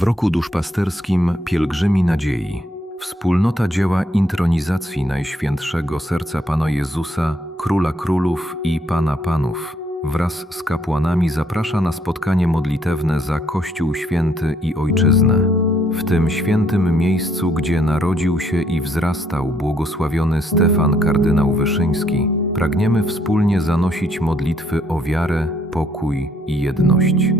W roku duszpasterskim Pielgrzymi Nadziei wspólnota dzieła intronizacji Najświętszego Serca Pana Jezusa, Króla Królów i Pana Panów wraz z kapłanami zaprasza na spotkanie modlitewne za Kościół Święty i Ojczyznę. W tym świętym miejscu, gdzie narodził się i wzrastał błogosławiony Stefan kardynał Wyszyński, pragniemy wspólnie zanosić modlitwy o wiarę, pokój i jedność.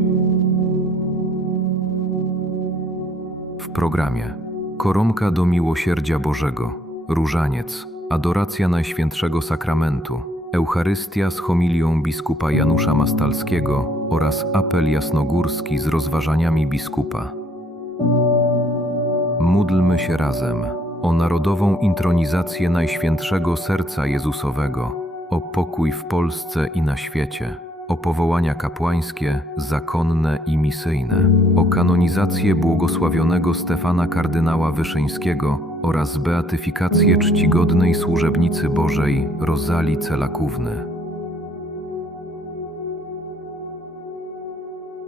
W programie. Koromka do Miłosierdzia Bożego, Różaniec, Adoracja Najświętszego Sakramentu, Eucharystia z homilią biskupa Janusza Mastalskiego oraz apel jasnogórski z rozważaniami biskupa. Módlmy się razem o narodową intronizację Najświętszego Serca Jezusowego, o pokój w Polsce i na świecie, o powołania kapłańskie, zakonne i misyjne, o kanonizację błogosławionego Stefana kardynała Wyszyńskiego oraz beatyfikację czcigodnej służebnicy Bożej Rozali Celakówny.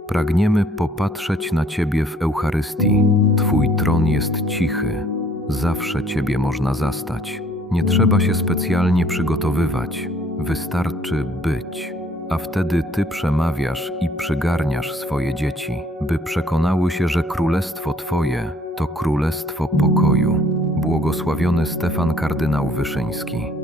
Pragniemy popatrzeć na Ciebie w Eucharystii. Twój tron jest cichy, zawsze Ciebie można zastać. Nie trzeba się specjalnie przygotowywać, wystarczy być. A wtedy Ty przemawiasz i przygarniasz swoje dzieci, by przekonały się, że królestwo Twoje to królestwo pokoju. Błogosławiony Stefan kardynał Wyszyński.